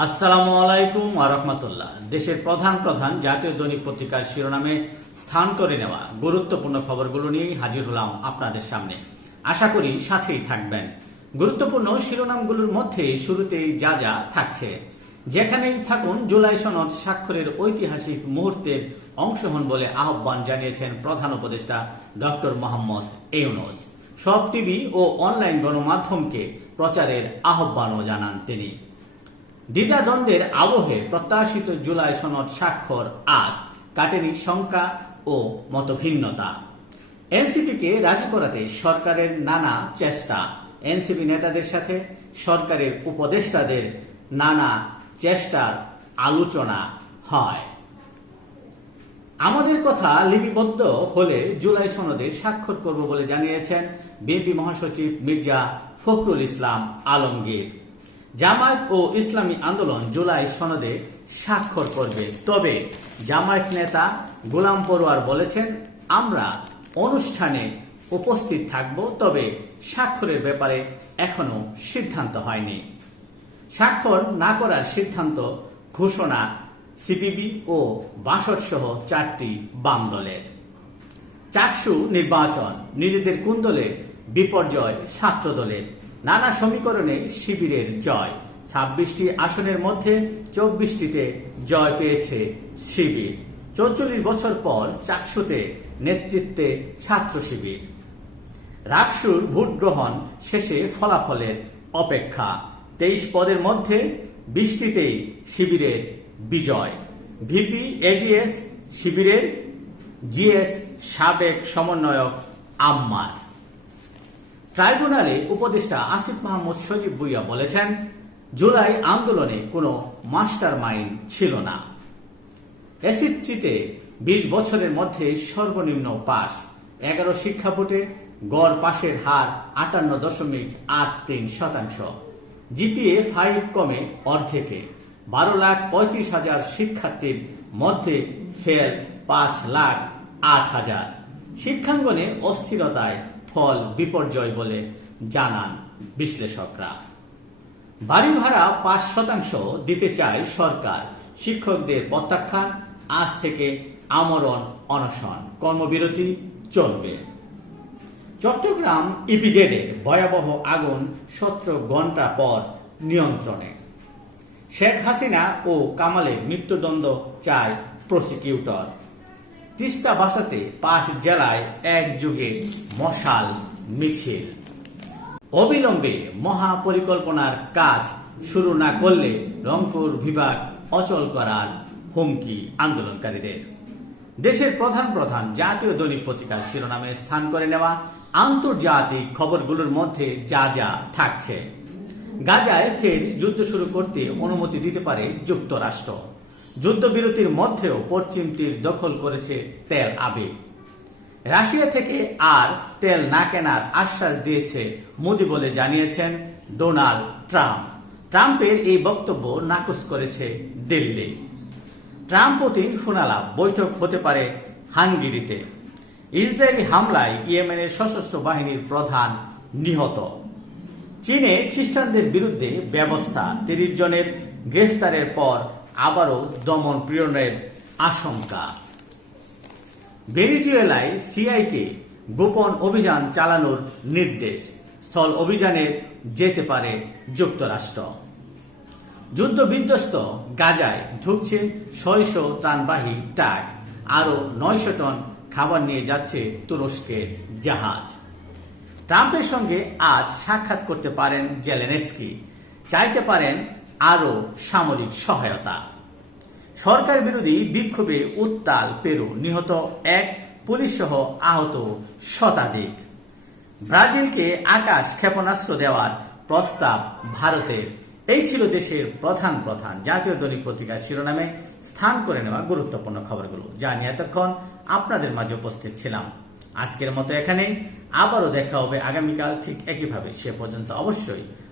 আসসালামু আলাইকুম আরহামতুল্লাহ দেশের প্রধান প্রধান জাতীয় দৈনিক পত্রিকার শিরোনামে স্থান করে নেওয়া গুরুত্বপূর্ণ খবরগুলো নিয়েই হাজির হলাম আপনাদের সামনে। আশা করি সাথেই থাকবেন। গুরুত্বপূর্ণ শিরোনামগুলোর মধ্যে শুরুতেই যা যা থাকছে। যেখানেই থাকুন, জুলাই সনদ স্বাক্ষরের ঐতিহাসিক মুহূর্তের অংশ হন বলে আহ্বান জানিয়েছেন প্রধান উপদেষ্টা ডক্টর মোহাম্মদ ইউনুস। সব টিভি ও অনলাইন গণমাধ্যমকে প্রচারের আহ্বানও জানান তিনি। দ্বিধাদ্বন্দ্বের আবহে প্রত্যাশিত জুলাই সনদ স্বাক্ষর আজ, কাটেনি শঙ্কা ও মতভিন্নতা। এনসিপিকে রাজি করাতে সরকারের নানা চেষ্টা। এনসিপি নেতাদের সাথে সরকারের উপদেষ্টাদের নানা চেষ্টার আলোচনা হয়। আমাদের কথা লিপিবদ্ধ হলে জুলাই সনদে স্বাক্ষর করব বলে জানিয়েছেন বিএনপি মহাসচিব মির্জা ফখরুল ইসলাম আলমগীর। জামায়াত ও ইসলামী আন্দোলন জুলাই সনদে স্বাক্ষর করবে। তবে জামায়াত নেতা গোলাম পরোয়ার বলেছেন, আমরা অনুষ্ঠানে উপস্থিত থাকব, তবে স্বাক্ষরের ব্যাপারে এখনও সিদ্ধান্ত হয়নি। স্বাক্ষর না করার সিদ্ধান্ত ঘোষণা সিপিবি ও বাসদ সহ চারটি বাম দলের। চাকসু নির্বাচন, নিজেদের কুন্দলে বিপর্যয় ছাত্র দলের। নানা সমীকরণে শিবিরের জয়। ছাব্বিশটি আসনের মধ্যে চব্বিশটিতে জয় পেয়েছে শিবির। চৌচল্লিশ বছর পর চাকসুতে নেতৃত্বে ছাত্র শিবির। রাকসুর ভোট গ্রহণ শেষে ফলাফলের অপেক্ষা। তেইশ পদের মধ্যে বৃষ্টিতেই শিবিরের বিজয়। ভিপি, এজিএস, শিবিরের জিএস, সাবেক সমন্বয়ক আম্মার। ট্রাইব্যুনালে উপদেষ্টা আসিফ মাহমুদ সজীব ভুইয়া বলেছেন, জুলাই আন্দোলনে কোনো মাস্টার মাইন্ড ছিল না। এসএসসিতে বিশ বছরের মধ্যে সর্বনিম্ন পাস এগারো শিক্ষা বোর্ডে গড় পাশের হার আটান্ন দশমিক আট তিন শতাংশ। জিপিএ ফাইভ কমে অর্ধেকে, বারো লাখ পঁয়ত্রিশ হাজার শিক্ষার্থীর মধ্যে ফেল পাঁচ লাখ আট হাজার। শিক্ষাঙ্গনে অস্থিরতায় ফল বিপর্যয় বলে জানান বিশ্লেষকরা। বাড়ি ভাড়া পাঁচ শতাংশ দিতে চায় সরকার। শিক্ষকদের প্রত্যাখ্যান, আজ থেকে আমরণ, অনশন। কর্মবিরতি চলবে। চট্টগ্রাম ইপিজেডের ভয়াবহ আগুন সতেরো ঘণ্টা পর নিয়ন্ত্রণে। শেখ হাসিনা ও কামালের মৃত্যুদণ্ড চায় প্রসিকিউটর। তিস্তা বাসাতে পাঁচ জেলায় এক যুগে মশাল মিছিল। অবিলম্বে মহাপরিকল্পনার কাজ শুরু না করলে রংপুর বিভাগ অচল করার হুমকি আন্দোলনকারীদের। দেশের প্রধান প্রধান জাতীয় দৈনিক পত্রিকার শিরোনামে স্থান করে নেওয়া আন্তর্জাতিক খবরগুলোর মধ্যে যা যা থাকছে। গাজায় ফের যুদ্ধ শুরু করতে অনুমতি দিতে পারে যুক্তরাষ্ট্র। যুদ্ধবিরতির মধ্যেও পশ্চিম তীর দখল করেছে তেল আবিব। রাশিয়া থেকে আর তেল না কেনার আশ্বাস দিয়েছে মোদি বলে জানিয়েছেন ডোনাল্ড ট্রাম্প। ট্রাম্পের এই বক্তব্য নাকচ করেছে দিল্লি। ট্রাম্প পুতিন ফোনালাপ বৈঠক হতে পারে হাঙ্গেরিতে। ইসরায়েলি হামলায় ইয়েমেনের সশস্ত্র বাহিনীর প্রধান নিহত। চীনে খ্রিস্টানদের বিরুদ্ধে ব্যবস্থা, তিরিশ জনের গ্রেফতারের পর আবারও দমন প্রেরণের আশঙ্কা। ভেনিজুয়েলায় সিআইকে গোপন অভিযান চালানোর নির্দেশ। স্থল অভিযানে যেতে পারে যুক্তরাষ্ট্র। যুদ্ধ বিধ্বস্ত গাজায় ঢুকছে ছয়শো ত্রাণবাহী ট্রাক আরও নয়শো টন খাবার নিয়ে যাচ্ছে তুরস্কের জাহাজ। ট্রাম্পের সঙ্গে আজ সাক্ষাৎ করতে পারেন জেলেনেস্কি। চাইতে পারেন আরও সামরিক সহায়তা। সরকার বিরোধী বিক্ষোভে উত্তাল পেরু নিহত এক পুলিশ সহ আহত শতাধিক। ব্রাজিলকে আকাশ ক্ষেপণাস্ত্র দেওয়ার প্রস্তাব ভারতের। এই ছিল দেশের প্রধান প্রধান জাতীয় দৈনিক পত্রিকার শিরোনামে স্থান করে নেওয়া গুরুত্বপূর্ণ খবরগুলো। যা নিয়ে এতক্ষণ আপনাদের মাঝে উপস্থিত ছিলাম। আজকের মতো এখানেই। আবারও দেখা হবে আগামীকাল ঠিক একইভাবে। সে পর্যন্ত অবশ্যই